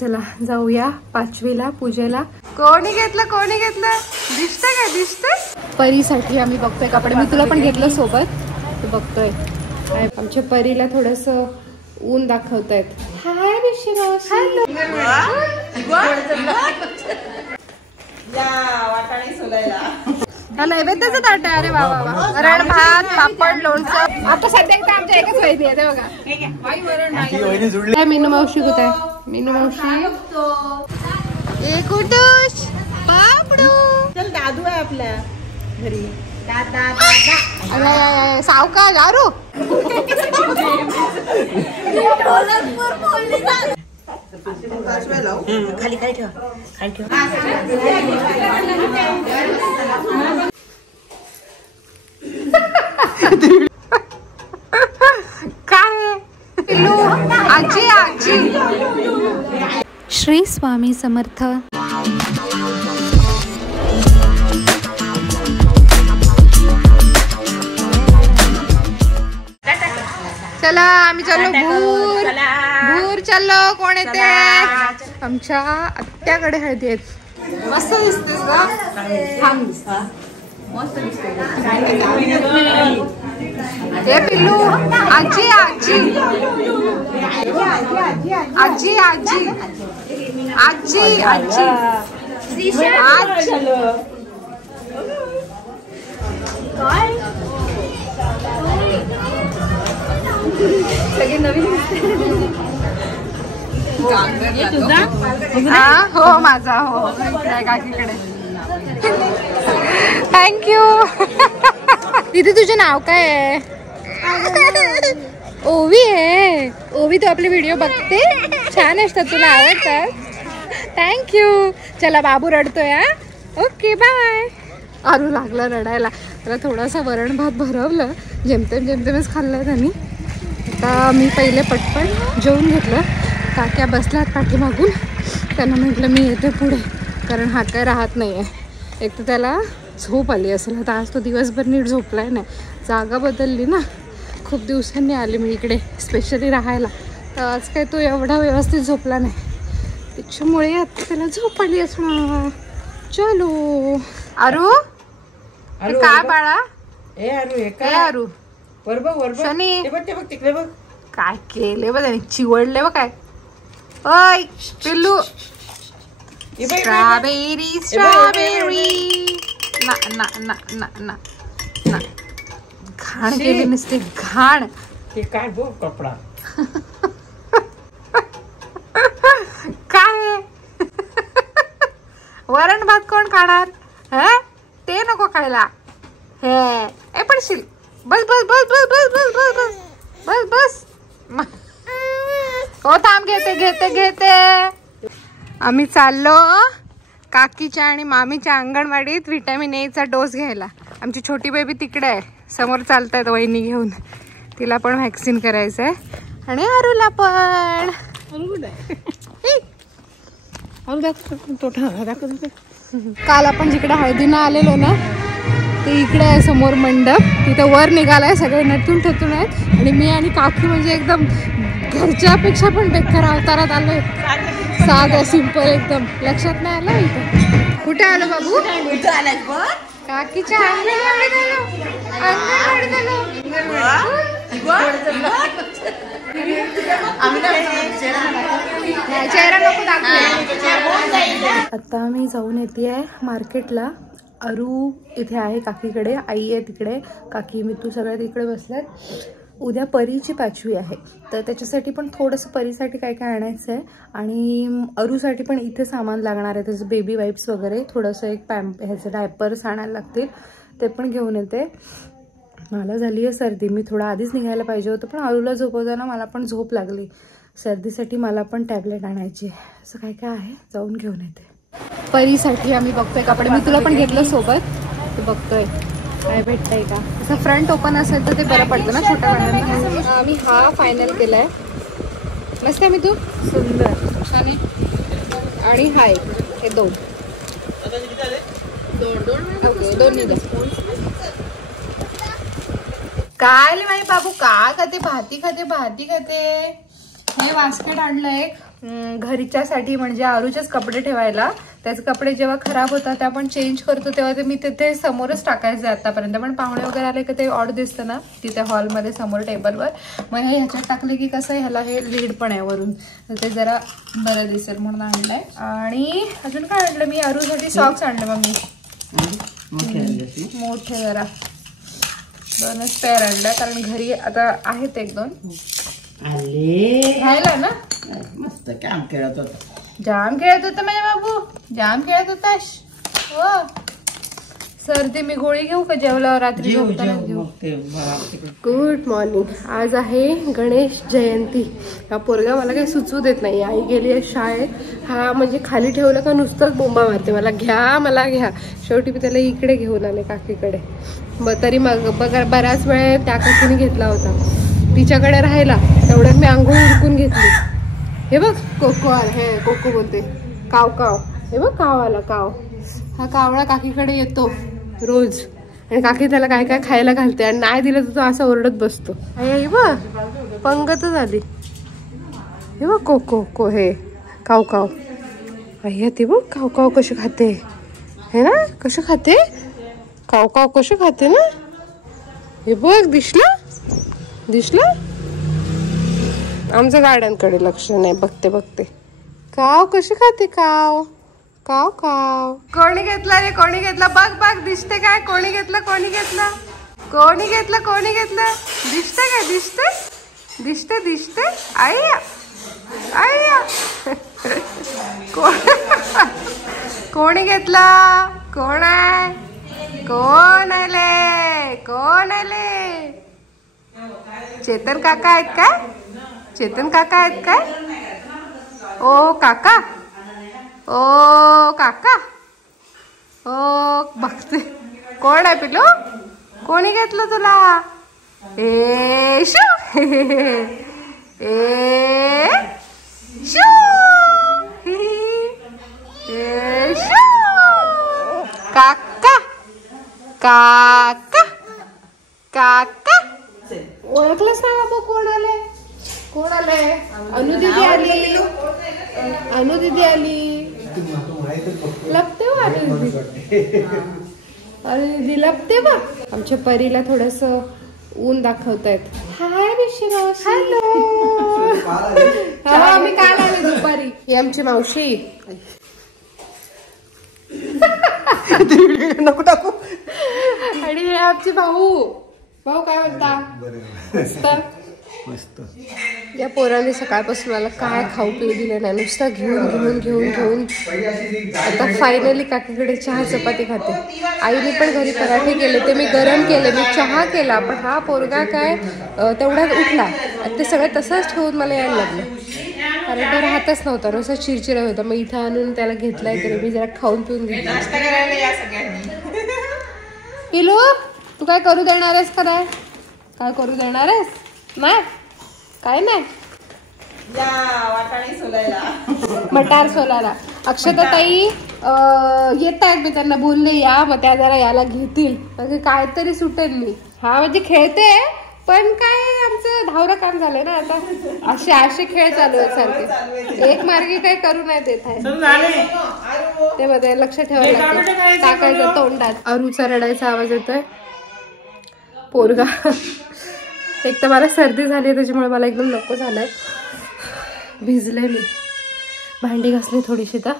चला जाऊया 5वीला पूजेला. कोणी घेतलं दिसतंय का? दिसतंय. परीसाठी आम्ही बघतोय कपडे. मी तुला पण घेतलं सोबत. तू बघतोय आमच्या परीला थोडस ऊन दाखवतायत. हाय नैवेद्याचं ताट आहे. अरे वा वा वा. वरण भात पापड लोणचं. आता सध्या आमच्या एकच वैदी आहे बघा. मीनू मावशी कुठे आहे? मीनू मावशी ए कुटुश बापडू. चल दादू आहे आपल्या घरी. सावकाश आरू. खाली खाली ठेवा. खाली ठेवा. काय आजी आजी. श्री स्वामी समर्थ. चला आम्ही चाललो भूर चाललो. कोण येते? आमच्या आत्याकडे हळदी आहेत. मस्त दिसतेस ग. छान दिसत. मस्त दिसते. हे पिल्लू आजी आजी आजी आजी आजी आजी सगळे नवीन हो माझा हो काकीकडे. थँक्यू. दीदी तुझे नाव काय आहे? ओवी आहे. ओवी तू आपले व्हिडिओ बघते. छान असतात. तुला आवडतात. थँक्यू. चला बाबू रडतोय. Okay bye. आरू लागला रडायला. त्याला थोडासा वरण भात भरवलं. जेमतेमच खाल्लं त्यांनी. आता मी पहिले पटपट जेवून घेतलं. काक्या बसल्यात पाठीमागून. त्यांना म्हटलं मी येते पुढे, कारण हा काय राहत नाही आहे. एक तर त्याला झोप आली असेल. आता आज तो दिवसभर नीट झोपलाय नाही. जागा बदलली ना. खूप दिवसांनी आले मी इकडे स्पेशली राहायला. तर आज काय तो एवढा व्यवस्थित झोपला नाही. त्याच्यामुळे आता त्याला झोप आली असणार. चलो आरू. काय बाळा? काय आरू? शनी काय केले बघ. चिवडले बघ. काय ओय पिल्लू. Strawberry strawberry. ना ना ना ना ना ना. घाण केली नसते. घाण. काय बघ कपडा. काय वरण भात कोण खाणार? ते नको खायला. हे पडशील. बस बस बस बस बस बस बस बस बस बस. हो थांब. घेते. आम्ही चाललो काकीच्या आणि मामीच्या अंगणवाडीत व्हिटॅमिन ए चा डोस घ्यायला. आमची छोटी बेबी तिकडे आहे. समोर चालतायत वहिनी घेऊन. तिला पण व्हॅक्सिन करायचं आहे. आणि आरूला पण. काल आपण जिकडे हळदीनं आलेलो ना, ते इकडे आहे समोर मंडप. तिथं वर निघालाय. सगळे नटून ठटून आहेत. आणि मी आणि काकी म्हणजे एकदम घरच्यापेक्षा पण बेकार अवतारात आलोय. साधं सिंपल एकदम. लक्षात नाही आलं इथं कुठे आलो बाबू? काकीच्या अंगणवाडीत चेहरा नको दाखवू. आता मी जाऊन येते मार्केटला. अरू इथे आहे काकीकडे. आई आहे तिकडे. काकी मी तू सगळ्या तिकडे बसल्यात. उद्या परीची 5वी आहे. तर त्याच्यासाठी पण थोडंसं परीसाठी काय काय आणायचं आहे. आणि अरूसाठी पण इथे सामान लागणार आहे. त्याचं बेबी वाईप्स वगैरे. थोडंसं एक ह्याचं डायपर्स आणायला लागतील. ते पण घेऊन येते. मला झाली आहे सर्दी. मी थोडं आधीच निघायला पाहिजे होतं. पण अरूला झोपवताना मला पण झोप लागली. सर्दीसाठी मला पण टॅबलेट आणायची. असं काय काय आहे. जाऊन घेऊन येते. परीसाठी आम्ही बघतोय कपडे. मी तुला पण घेतलं सोबत. ते बघतोय काय भेटतंय का. असं फ्रंट ओपन असेल तर ते बरं पडतं ना छोट्या मुलांना. आम्ही हा फायनल केलाय. मस्त आहे. मी तू सुंदर छान आहे. आणि हा एक. हे दोन काय माझे बाबू का खाते? भाती खाते. हे बास्केट आणलं एक घरीच्यासाठी म्हणजे आरूचेच कपडे ठेवायला. त्याचे कपडे जेव्हा खराब होतात ते आपण चेंज करतो तेव्हा ते मी तिथे समोरच टाकायचे आतापर्यंत. पण पाहुणे वगैरे आले की ते ऑड दिसतं ना तिथे हॉलमध्ये समोर टेबलवर. मग हे ह्याच्यात टाकले की कसं ह्याला हे लीड पण आहे वरून, तर ते जरा बरं दिसेल म्हणून आणलंय. आणि अजून काय आणलं मी, आरूसाठी सॉक्स आणले मम्मी मोठे जरा 2च पेअर आणल्या कारण घरी आता आहेत 1-2 राहिला ना. मस्त काम खेळत होता, जाम खेळत होता माझ्या बाबू, जाम खेळत होतास. हो सर्दी मी गोळी घेऊ का जेवल्यावर रात्री झोपताना घेऊ. Good morning. आज आहे गणेश जयंती. हा पोरगा मला काही सुचवू देत नाही. आई गेली आहे शाळेत. हा म्हणजे खाली ठेवलं का नुसतंच बोंबा मारते, मला घ्या मला घ्या. शेवटी मी त्याला इकडे घेऊन आले काकीकडे. तरी मग बराच वेळ त्या काकीने घेतला होता, तिच्याकडे राहिला. तेवढ्यात मी आंघोळ उरकून घेतली. हे बघ कोको हे कोको बोलते काव काव. हे बघ काव आला काव. हा कावळा काकीकडे येतो रोज आणि काकी त्याला काय काय खायला घालते आणि नाही दिलं तर तो असं ओरडत बसतो. हे बघ पंगत झाली. हे बघ कोको को हे काव काव. ती बघ काव काव कशी खाते हे ना, कशी खाते काव काव कशी खाते ना. हे बघ दिसलं दिसलं. आमच्या गाड्यांकडे लक्ष नाही, बघते बघते. काव कशी खाते काव काव काव. कोणी घेतला रे कोणी घेतला बघ बघ दिसते काय. कोणी घेतलं कोणी घेतलं कोणी घेतलं कोणी घेतलं. दिसते काय दिसते दिसते दिसते. आय्या आय्या कोणी घेतला. कोण आहे कोण आले कोण आले. चेतन काका आहेत काय. चेतन काका आहेत काय. ओ काका ओ काका ओ बघते. कोण आहे पिलो. कोणी घेतलं तुला. ए शू ए शू ए शू. काका काका काका. ओळखलंच ना बाबू कोण आले कोण आले. अनु दीदी आली अनु दीदी आली. लपते हो अनु दीदी. अनु दीदी लपते बा. आमच्या परीला थोडस ऊन दाखवतायत. हाय ऋषी मावशी. हॅलो. हा आम्ही काल आले दुपारी. ही आमची मावशी. नको टाकू. आणि हे आमचे भाऊ. भाऊ काय म्हणता. मस्त मस्त. या पोराने सकाळपासून मला काय खाऊ पिऊ दिलं नाही, नुसतं घेऊन घेऊन घेऊन घेऊन. आता फायनली काकीकडे चहा चपाती खाते. आईने पण घरी पराठे केले ते मी गरम केले, मी चहा केला. पण हा पोरगा काय तेवढ्यात उठला. ते सगळं तसंच ठेवून मला यायला लागलं. कारण तो राहतच नव्हता, नुसतं चिरचिरा होता. मग इथं आणून त्याला घेतलाय तरी मी जरा खाऊन पिऊन घेतला. पिलू तू काय करू देणार आहेस का नाही. काय करू देणार आहेस. नाही काय नाही. मटार सोलायला अक्षता ताई येत आहेत. मी त्यांना बोलले या, मग त्या जरा याला घेतील म्हणजे काहीतरी सुटेल मी. हा म्हणजे खेळते पण काय आमचं धावरं काम झालंय ना आता. असे खेळ चालू आहेत सारखे. एक मार्गी काही करू नाही देत आहे ते मध्ये लक्ष ठेवायला लागतं. टाकायचं तोंडात. अरूचा रडायचा आवाज येतोय. पोरगा एक तर मला सर्दी झाली त्याच्यामुळे मला एकदम नको झालंय. भिजले मी. भांडी घासली थोडीशी तर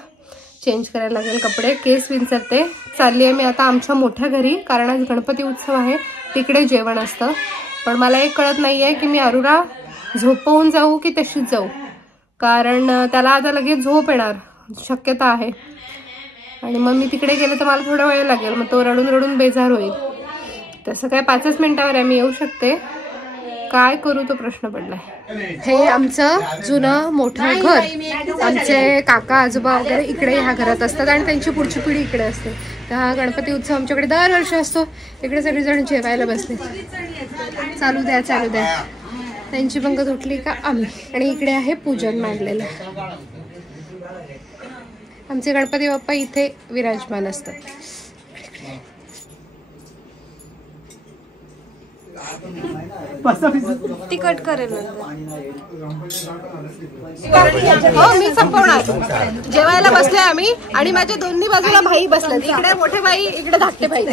चेंज करायला लागेल कपडे. केस विंचरते. चालली आहे मी आता आमच्या मोठ्या घरी कारण आज गणपती उत्सव आहे. तिकडे जेवण असतं. पण मला एक कळत नाही आहे की मी अरुला झोपवून जाऊ की तशीच जाऊ. कारण त्याला आता लगेच झोप येणार शक्यता आहे. आणि मग मी तिकडे गेले तर मला थोडा वेळ लागेल. मग तो रडून रडून बेजार होईल. तसं काय 5 मिनिटावर आहे मी येऊ शकते. काय करू तो प्रश्न पडलाय. हे आमचं जुनं मोठं घर. आमचे काका आजोबा वगैरे इकडे ह्या घरात असतात आणि त्यांची पुढची पिढी इकडे असते. तर हा गणपती उत्सव आमच्याकडे दरवर्षी असतो. इकडे सगळेजण जेवायला बसले. चालू द्या चालू द्या. त्यांची पंगत उठली का आम्ही. आणि इकडे आहे पूजन मांडलेलं. आमचे गणपती बाप्पा इथे विराजमान असतात. ती कट करेल हो मी संपवणार. जेवायला बसले आम्ही आणि माझ्या दोन्ही बाजूला भाई बसले, इकडे मोठे भाई इकडे धाकटे भाई.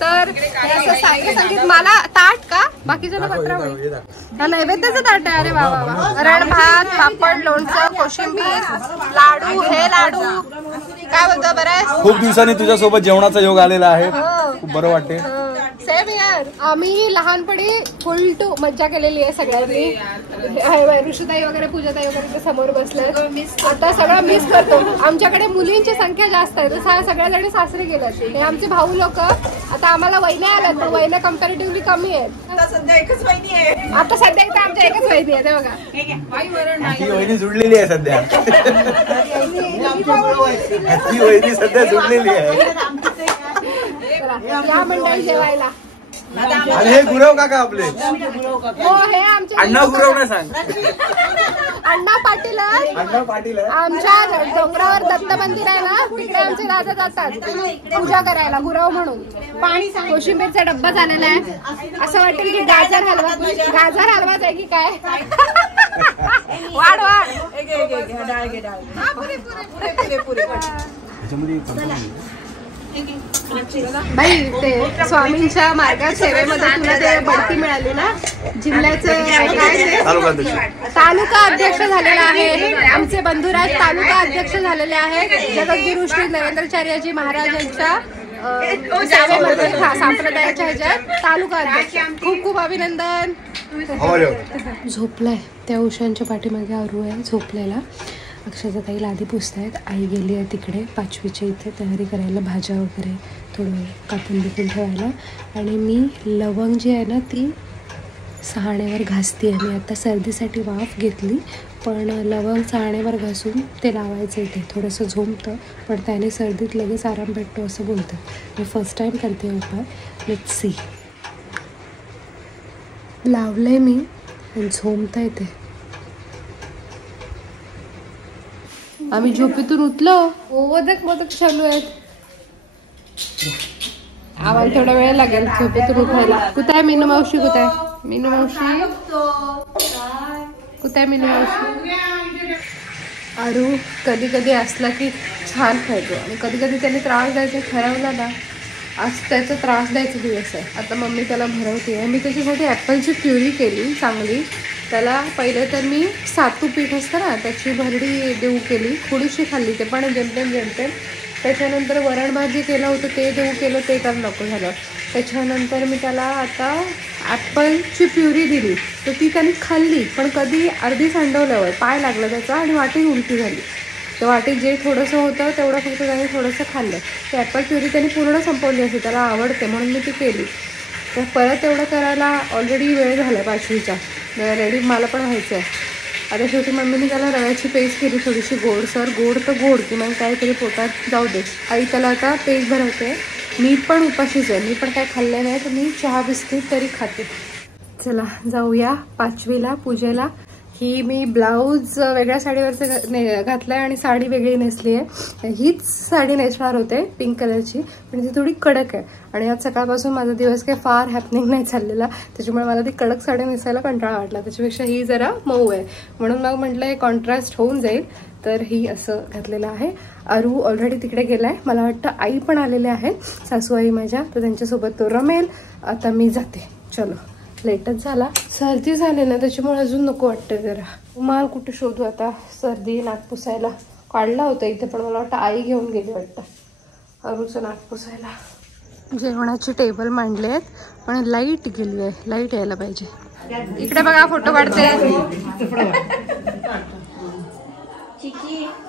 तर असं सांगित मला ताट का बाकीच्या पत्रा हा नैवेद्याचं ताट आहे. अरे वा वा वा. वरण भात, पापड, लोणचं, कोशिंबीर, लाडू. हे लाडू काय बोलतो बरं. खूप दिवसांनी तुझ्यासोबत जेवणाचा योग आलेला आहे, खूप बरं वाटते. सेम यार. आम्ही लहानपणी फुल टू मज्जा केलेली आहे सगळ्यांनी. ऋषुताई वगैरे पूजाताई वगैरे समोर बसले. आता सगळं मिस करतो. आमच्याकडे मुलींची संख्या जास्त आहे, तर सगळ्या जणी सासरे गेल्यात. आमचे भाऊ लोक आता आम्हाला वहिन्या आल्यात, पण वहिन्या कम्पॅरेटिव्हली कमी आहेत. आता सध्या एकच वहिनी आमच्या एकच वहिनी आहे. ते बघा वहिनी जुडलेली आहे सध्या. ती वहिनी सध्या जुडलेली आहे. या मंडळी जेवायला. आणि हे गुरव काका आपले. हो हे आमचे अण्णा गुरव नाही सांग. अण्णा पाटील. अण्णा पाटील आहे. आमच्या डोंगरावर दत्त मंदिर आहे ना, तिकडे आमचे राजा जातात पूजा करायला गुरव म्हणून. पाणी कोशिंबीरचा डब्बा झालेला आहे. असं वाटेल की गाजर हलवाच आहे की काय. वाढ बाई. ते स्वामींच्या मार्गात सेवेमध्ये तुला ते बढती मिळाली ना, जिल्ह्याचं काय तालुका अध्यक्ष झालेला आहे. आमचे बंधुराज तालुका अध्यक्ष झालेले आहेत जगद्गुरु श्री नरेंद्राचार्यजी महाराजांच्या सेवेमध्ये संप्रदायाच्या ह्याच्यात तालुका अध्यक्ष. खूप खूप अभिनंदन. झोपलाय त्या उशांच्या पाठीमागे आरू आहे झोपलेला. अक्षताताई आधी पुसतायत. आई गेली आहे तिकडे 5वीच्या इथे तयारी करायला, भाज्या वगैरे थोडं कापून बिकून ठेवायला. आणि मी लवंग जी आहे ना ती सहाण्यावर घासते आहे. मी आता सर्दीसाठी वाफ घेतली, पण लवंग सहाण्यावर घासून ते लावायचं इथे. थोडंसं झोंबतं, पण त्याने सर्दीत लगेच आराम भेटतो असं बोलतात. मी फर्स्ट टाईम करते उपाय. Let's see. लावलंय मी आणि झोंबता येते. आम्ही झोपेतून उठलो, मोदक चालू आहेत. आम्हाला थोडा वेळ लागेल झोपेतून उठायला. कुठे आहे मीनू मावशी? कुठे आहे मीनू मावशी? कुठे आहे मीनू मावशी? आरू कधी कधी असला की छान खायचो, आणि कधी कधी त्याने त्रास द्यायचा ठरवला ना, आज त्याचा त्रास द्यायचा दिवस आहे. आता मम्मी त्याला भरवते. मी त्याच्यासाठी ॲपलची प्युरी केली चांगली. त्याला पहिले तर मी सातू पीठ असतं ना त्याची भरडी देऊ केली, थोडीशी खाल्ली ते पण जेमतेम. त्याच्यानंतर वरण भाजी केलं होतं ते देऊ केलं, ते तर नको झालं. त्याच्यानंतर मी त्याला आता ॲपलची प्युरी दिली, तर ती त्यांनी खाल्ली, पण कधी अर्धी सांडवल्यावर पाय लागला त्याचा आणि वाटीत उलटी झाली. तर वाटीत जे थोडंसं होतं तेवढं फक्त त्याने थोडंसं खाल्लं. ते ॲपल प्युरी त्यांनी पूर्ण संपवली असते, त्याला आवडते म्हणून मी ती केली. तर परत एवढं करायला ऑलरेडी वेळ झाला 5वीचा रेडी मला पण व्हायचं आहे. आता शेवटी मम्मीने त्याला रव्याची पेस्ट केली थोडीशी गोडसर. गोड तर गोड की मग काहीतरी पोटात जाऊ दे. आई त्याला आता पेस्ट भरवते. मी पण उपाशीच आहे, मी पण काय खाल्लं नाही, तर मी चहा बिस्किट तरी खाते. चला जाऊया 5वीला पूजेला. ही मी ब्लाऊज वेगळ्या साडीवरचं घातलं आहे आणि साडी वेगळी नेसली आहे. हीच साडी नेसणार होते पिंक कलरची, पण ती थोडी कडक आहे. आणि आज सकाळपासून माझा दिवस काही फार हॅपनिंग नाही चाललेला, त्याच्यामुळे मला ती कडक साडी नेसायला कंटाळा वाटला. त्याच्यापेक्षा ही जरा मऊ आहे, म्हणून मग म्हटलं हे कॉन्ट्रास्ट होऊन जाईल, तर ही असं घातलेलं आहे. आरू ऑलरेडी तिकडे गेलाय. मला वाटतं आई पण आलेले आहेत, सासू आई माझ्या, तर त्यांच्यासोबत तो रमेल. आता मी जाते. चलो लेटच झाला. सर्दी झाली ना त्याच्यामुळे अजून नको वाटतं जरा. माल कुठे शोधू आता सर्दी नाक पुसायला. काढला होता इथे, पण मला वाटतं आई घेऊन गेली वाटतं अरूचं नाक पुसायला. जेवणाचे टेबल मांडले आहेत, पण लाईट गेली आहे. लाईट यायला पाहिजे. इकडे बघा फोटो काढते.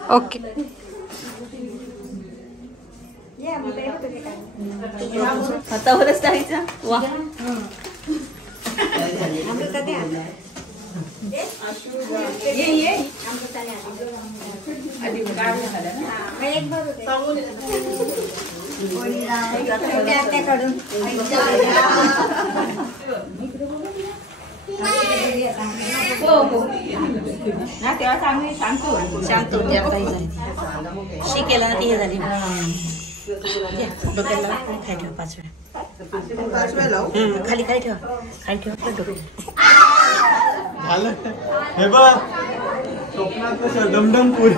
ओके तेव्हा चांगली शांत होती. शिकेला ना ती हे झाली. डोक्याला खायला 5 वेळा. खाली खाली ठेवा, खाली ठेवा डोकं. झालं हे बघ स्वप्नात कसं डमडमपूर.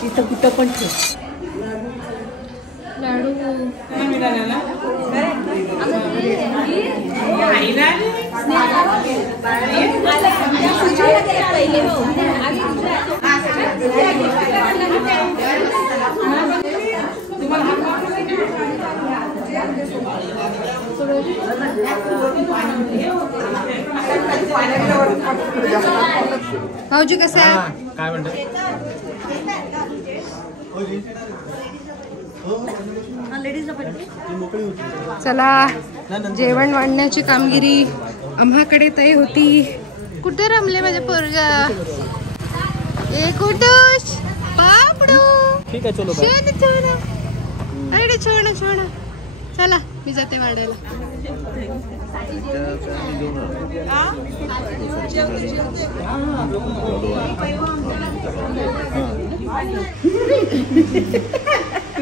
तिथं कुठं पण ठेव. लाडू भाऊजी कसे आहे? काय म्हणते चला जेवण वाढण्याची कामगिरी आम्हाकडे तय होती. कुठे रमले माझे पोरगा? ए कुठूस बापडू. ठीक आहे चलो छोना छोना अरे छोना छोना. चला मी जाते वाढायला.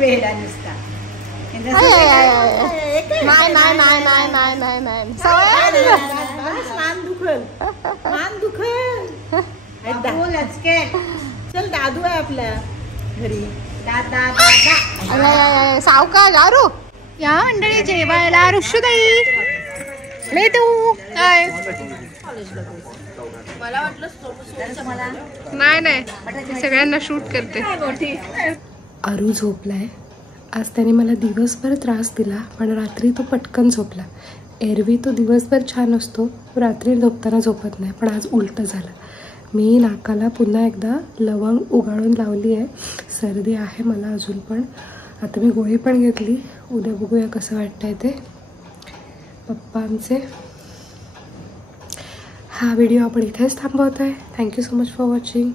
वेडा नुसता. नाही नाही नाही नाही नाही नाही नाही सवय. मान दुखल, मान दुखल. दादू लचकेट. चल दादू आहे आपल्या घरी. दादा दादा सावकाश आरू. या मंडळी जेवायला ऋषुदाई मी तू काय मला वाटलं मला नाही नाही सगळ्यांना शूट करते. आरू झोपलाय. आज त्याने मला दिवसभर त्रास दिला पण रात्री तो पटकन झोपला. एरवी तो दिवसभर छान असतो, रात्री झोपताना झोपत नाही, पण आज उलटं झालं. मी नाकाला पुन्हा एकदा लवंग उगाळून लावली आहे. सर्दी आहे मला अजून पण. आता मी गोळी पण घेतली. उद्या बघूया कसं वाटतंय ते. पप्पा आमचे. हा व्हिडिओ आपण इथेच थांबवत आहे. Thank you so much for watching.